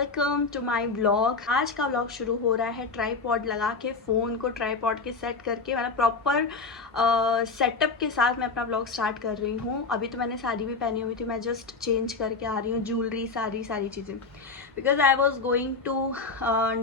Welcome to my vlog. आज का vlog शुरू हो रहा है ट्राईपॉड लगा के, फ़ोन को ट्राईपॉड के सेट करके, मतलब प्रॉपर सेटअप के साथ मैं अपना व्लॉग स्टार्ट कर रही हूँ। अभी तो मैंने साड़ी भी पहनी हुई थी, मैं जस्ट चेंज करके आ रही हूँ, ज्वेलरी सारी चीज़ें, because I was going to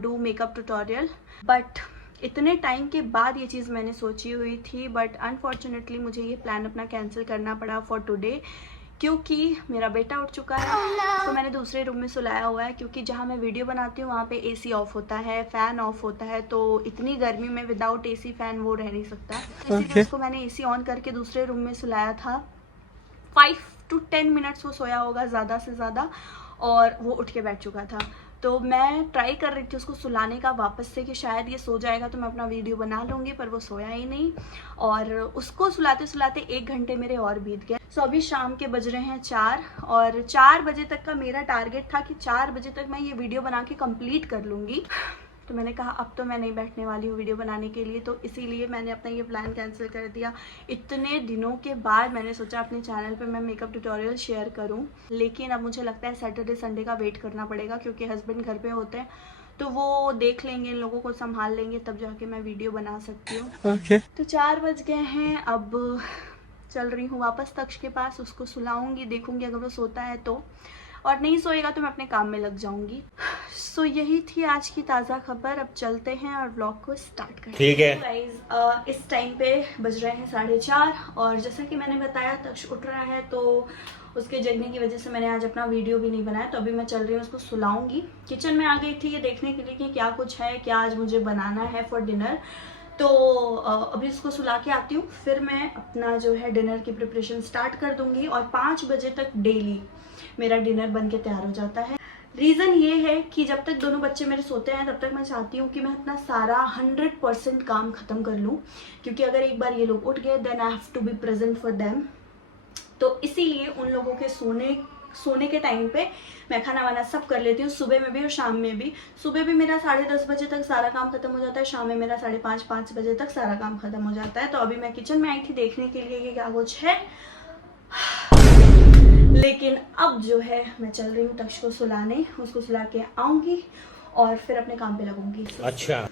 do makeup tutorial. But इतने टाइम के बाद ये चीज़ मैंने सोची हुई थी, बट अनफॉर्चुनेटली मुझे ये प्लान अपना कैंसिल करना पड़ा फॉर टुडे, क्योंकि मेरा बेटा उठ चुका है। तो मैंने दूसरे रूम में सुलाया हुआ है, क्योंकि जहाँ मैं वीडियो बनाती हूँ वहाँ पे एसी ऑफ होता है, फ़ैन ऑफ होता है, तो इतनी गर्मी में विदाउट एसी फ़ैन वो रह नहीं सकता। इसलिए उसको मैंने एसी ऑन करके दूसरे रूम में सुलाया था। 5 to 10 मिनट्स वो सोया होगा ज़्यादा से ज़्यादा, और वो उठ के बैठ चुका था। तो मैं ट्राई कर रही थी उसको सुलाने का वापस से, कि शायद ये सो जाएगा तो मैं अपना वीडियो बना लूँगी, पर वो सोया ही नहीं। और उसको सुलाते सुलाते 1 घंटे मेरे और बीत गए। सो अभी शाम के बज रहे हैं 4, और 4 बजे तक का मेरा टारगेट था कि 4 बजे तक मैं ये वीडियो बना के कंप्लीट कर लूँगी। तो मैंने कहा अब तो मैं नहीं बैठने वाली हूँ वीडियो बनाने के लिए, तो इसीलिए मैंने अपना ये प्लान कैंसिल कर दिया। इतने दिनों के बाद मैंने सोचा अपने चैनल पे मैं मेकअप ट्यूटोरियल शेयर करूँ, लेकिन अब मुझे लगता है सैटरडे संडे का वेट करना पड़ेगा, क्योंकि हस्बैंड घर पे होते हैं, तो वो देख लेंगे, इन लोगों को संभाल लेंगे, तब जाके मैं वीडियो बना सकती हूँ। तो 4 बज गए हैं, अब चल रही हूँ वापस तक्ष के पास, उसको सुलाऊंगी, देखूंगी अगर वो सोता है तो, और नहीं सोएगा तो मैं अपने काम में लग जाऊंगी। सो यही थी आज की ताज़ा खबर। अब चलते हैं और व्लॉग को स्टार्ट करते हैं। ठीक है गाइस, इस टाइम पे बज रहे हैं 4:30, और जैसा कि मैंने बताया तक्ष उठ रहा है, तो उसके जगने की वजह से मैंने आज अपना वीडियो भी नहीं बनाया। तो अभी मैं चल रही हूँ उसको सुलाऊंगी। किचन में आ गई थी ये देखने के लिए कि क्या कुछ है, क्या आज मुझे बनाना है फॉर डिनर। तो अभी उसको सुला के आती हूँ, फिर मैं अपना जो है डिनर की प्रिपरेशन स्टार्ट कर दूंगी, और 5 बजे तक डेली मेरा डिनर बन के तैयार हो जाता है। रीज़न ये है कि जब तक दोनों बच्चे मेरे सोते हैं तब तक मैं चाहती हूँ कि मैं अपना सारा 100% काम ख़त्म कर लूँ, क्योंकि अगर एक बार ये लोग उठ गए then I have to be present for them. तो इसीलिए उन लोगों के सोने के टाइम पे मैं खाना वाना सब कर लेती हूँ, सुबह में भी और शाम में भी। सुबह भी मेरा 10:30 बजे तक सारा काम खत्म हो जाता है, शाम में मेरा 5:30 बजे तक सारा काम खत्म हो जाता है। तो अभी मैं किचन में आई थी देखने के लिए कि क्या कुछ है, लेकिन अब जो है मैं चल रही हूँ तक्ष को सुलाने, उसको सुला के आऊँगी और फिर अपने काम पे लगूंगी। अच्छा।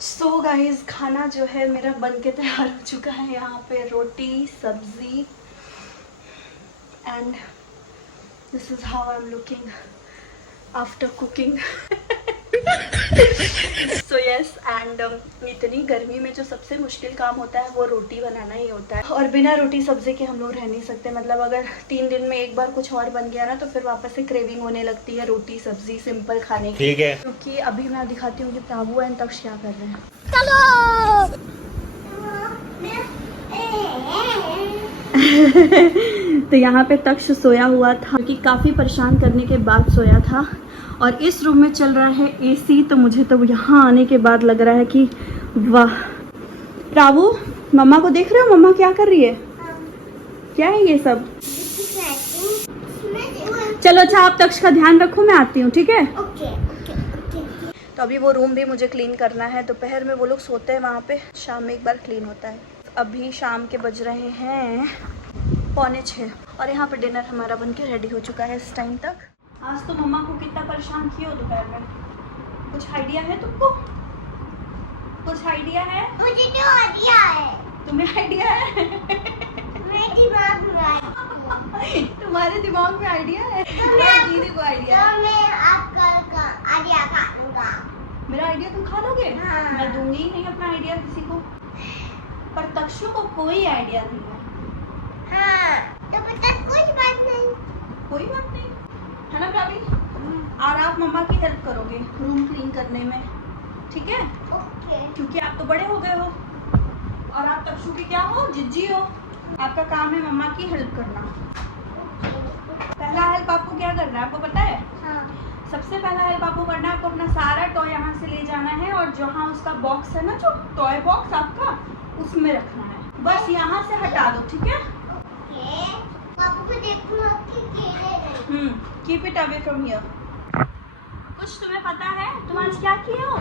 सो गाइज, खाना जो है मेरा बन के तैयार हो चुका है। यहाँ पे रोटी, सब्जी, and this is how I am looking after cooking. So yes, and इतनी गर्मी में जो सबसे मुश्किल काम होता है वो रोटी बनाना ही होता है, और बिना रोटी सब्जी के हम लोग रह नहीं सकते। मतलब अगर 3 दिन में एक बार कुछ और बन गया ना, तो फिर वापस से क्रेविंग होने लगती है रोटी सब्जी सिंपल खाने की। ठीक है। क्योंकि अभी मैं दिखाती हूँ कि प्राभु एंड तक्ष क्या कर रहे हैं। तो यहाँ पे तक्ष सोया हुआ था, क्योंकि काफ़ी परेशान करने के बाद सोया था, और इस रूम में चल रहा है एसी। तो मुझे तो यहाँ आने के बाद लग रहा है कि वाह। प्राभु, मम्मा को देख रहे हो, मम्मा क्या कर रही है? क्या है ये सब? चलो अच्छा, आप तक्ष का ध्यान रखो, मैं आती हूँ, ठीक है? तो अभी वो रूम भी मुझे क्लीन करना है। दोपहर में वो लोग सोते हैं वहाँ पे, शाम में एक बार क्लीन होता है। अभी शाम के बज रहे हैं 5:45, और यहाँ पे डिनर हमारा बन के रेडी हो चुका है इस टाइम तक। आज तो मम्मा को कितना परेशान किए हो दोपहर में, कुछ आइडिया है तुमको? कुछ आइडिया है? मुझे तो आइडिया है। तुम्हें आइडिया है? मेरे दिमाग में आइडिया। तुम्हारे दिमाग में आइडिया है? तुम्हारी दीदी को आइडिया है? तो मैं आपका आइडिया खा लूंगा। मेरा आइडिया तुम खा लोगे? हाँ। मैं दूंगी ही नहीं अपना आइडिया किसी को, पर तक्षु को कोई आइडिया नहीं है। हाँ, तो बेटा कुछ बात नहीं, कोई बात नहीं है ना प्रावी? और आप मम्मा की हेल्प करोगे रूम क्लीन करने में, ठीक है? ओके। क्योंकि आप तो बड़े हो गए हो, और आप तक्षु की क्या हो, जिज्जी हो। आपका काम है मम्मा की हेल्प करना। पहला हेल्प आपको क्या करना है, आपको पता है? हाँ। सबसे पहला हेल्प आपको करना है, आपको अपना सारा टॉय यहाँ से ले जाना है, और जहाँ उसका बॉक्स है ना, जो टॉय बॉक्स आपका, उसमें रखना है। बस यहाँ से हटा दो, ठीक है? Keep it away from here. कुछ तुम्हें पता है तुम आज क्या किए हो?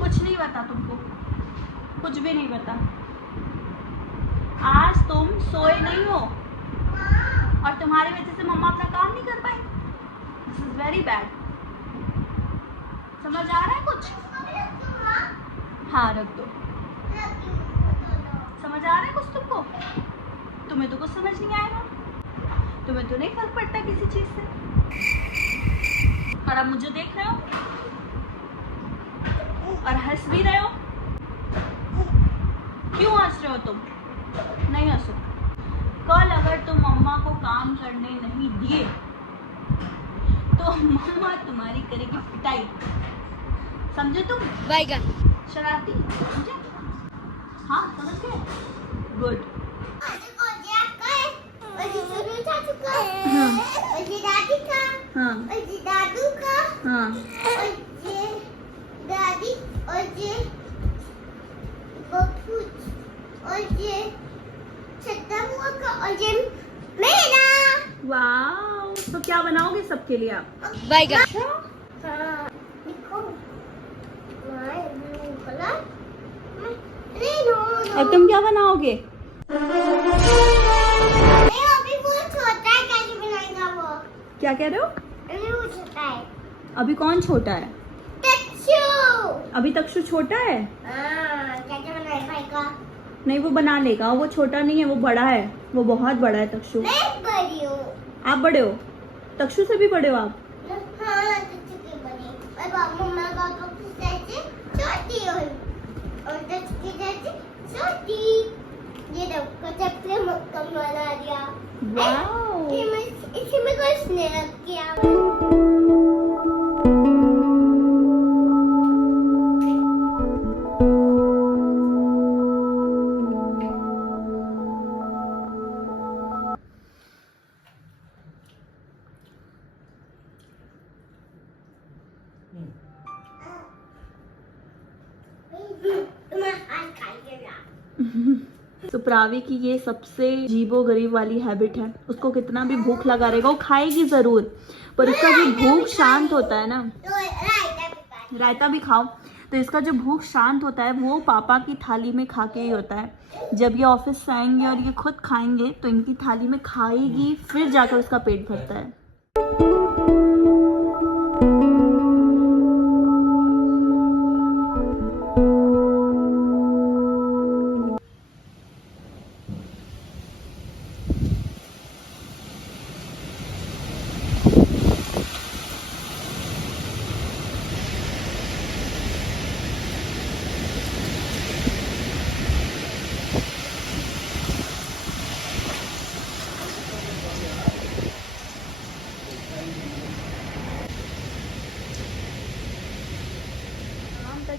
कुछ नहीं पता तुमको, कुछ भी नहीं पता। आज तुम सोए नहीं हो, और तुम्हारी वजह से मम्मा अपना काम नहीं कर पाई। This is very bad. समझ आ रहा है कुछ? हाँ रख दो। समझ आ रहा है कुछ तुमको? तुम्हें तो कुछ समझ नहीं आएगा, तुम्हें तो नहीं फर्क पड़ता किसी चीज से। और अब मुझे देख रहे हो और हंस भी रहे हो। क्यों हंस रहे हो तुम? नहीं हंसो। कल अगर तुम मम्मा को काम करने नहीं दिए तो मम्मा तुम्हारी करेगी पिटाई, समझे तुम? शरारती समझे? हाँ समझ गए? गुड। हाँ दादू का हाँ दादी और ये बप्पू और ये छत्ता मुआ का और ये मेरा। वाओ, तो क्या बनाओगे सबके लिए आप? हाँ देखो और तुम क्या बनाओगे? अभी वो छोटा है, कैसे बनाएगा वो? क्या कह रहे हो? अभी वो छोटा है। अभी कौन छोटा है? तक्षु। अभी तक्षु छोटा है? कैसे बनाएगा? नहीं वो बना लेगा, वो छोटा नहीं है, वो बड़ा है, वो बहुत बड़ा है तक्षु। मैं बड़ी हूँ। आप बड़े हो? तक्षु से भी बड़े हो आप? हाँ तक्षु की बड़ी और मम्मा पापा की जैसे छोटी हूँ और तक्षु की जैसे छोटी। ये देखो सबसे मक्खन बना दिया। वाओ, इसी में कोई स्नैक किया। तो प्रावी की ये सबसे अजीबो गरीब वाली हैबिट है। उसको कितना भी भूख लगा रहेगा वो खाएगी जरूर, पर उसका जो भूख शांत होता है ना, रायता भी खाओ, तो इसका जो भूख शांत होता है वो पापा की थाली में खा के ही होता है। जब ये ऑफिस से आएंगे और ये खुद खाएंगे तो इनकी थाली में खाएगी, फिर जाकर उसका पेट भरता है।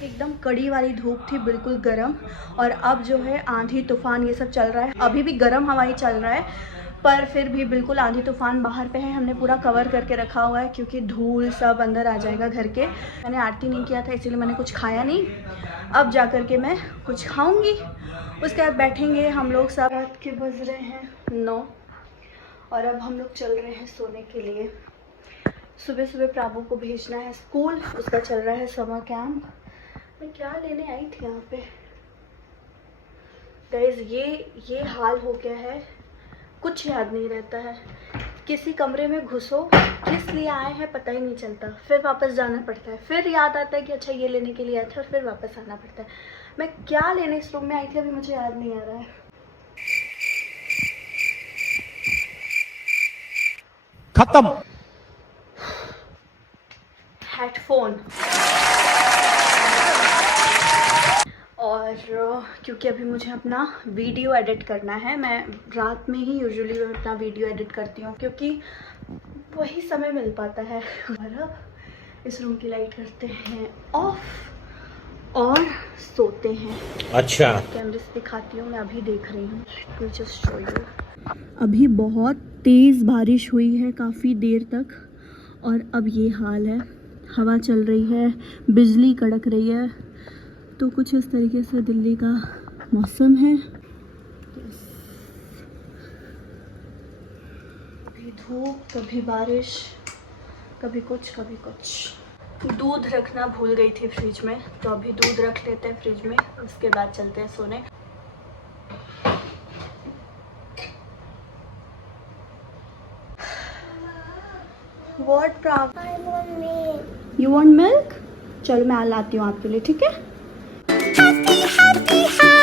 एकदम कड़ी वाली धूप थी, बिल्कुल गर्म, और अब जो है आंधी तूफान ये सब चल रहा है। अभी भी गर्म हवाई चल रहा है, पर फिर भी बिल्कुल आंधी तूफान बाहर पे है। हमने पूरा कवर करके रखा हुआ है क्योंकि धूल सब अंदर आ जाएगा घर के। मैंने आरती नहीं किया था इसीलिए मैंने कुछ खाया नहीं। अब जा कर के मैं कुछ खाऊंगी, उसके बाद बैठेंगे हम लोग सब। रात के बज रहे हैं 9 और अब हम लोग चल रहे हैं सोने के लिए। सुबह सुबह प्राभू को भेजना है स्कूल, उसका चल रहा है समर कैंप। मैं क्या लेने आई थी यहाँ पे गाइज, ये हाल हो गया है, कुछ याद नहीं रहता है। किसी कमरे में घुसो, किस लिए आए हैं पता ही नहीं चलता, फिर वापस जाना पड़ता है, फिर याद आता है कि अच्छा ये लेने के लिए आया था, और फिर वापस आना पड़ता है। मैं क्या लेने इस रूम में आई थी अभी मुझे याद नहीं आ रहा है। खत्म। हेडफोन, और क्योंकि अभी मुझे अपना वीडियो एडिट करना है, मैं रात में ही यूजुअली मैं अपना वीडियो एडिट करती हूँ क्योंकि वही समय मिल पाता है। और अब इस रूम की लाइट करते हैं ऑफ और सोते हैं। अच्छा, कैमरे से दिखाती हूँ, मैं अभी देख रही हूँ, जस्ट शो यू। अभी बहुत तेज़ बारिश हुई है काफ़ी देर तक, और अब ये हाल है। हवा चल रही है, बिजली कड़क रही है, तो कुछ इस तरीके से दिल्ली का मौसम है। कभी धूप, कभी बारिश, कभी कुछ कभी कुछ। दूध रखना भूल गई थी फ्रिज में, तो अभी दूध रख लेते हैं फ्रिज में, उसके बाद चलते हैं सोने। व्हाट प्राव? I want milk. You want milk? चलो मैं लाती हूँ आपके लिए, ठीक है? Happy, happy, happy.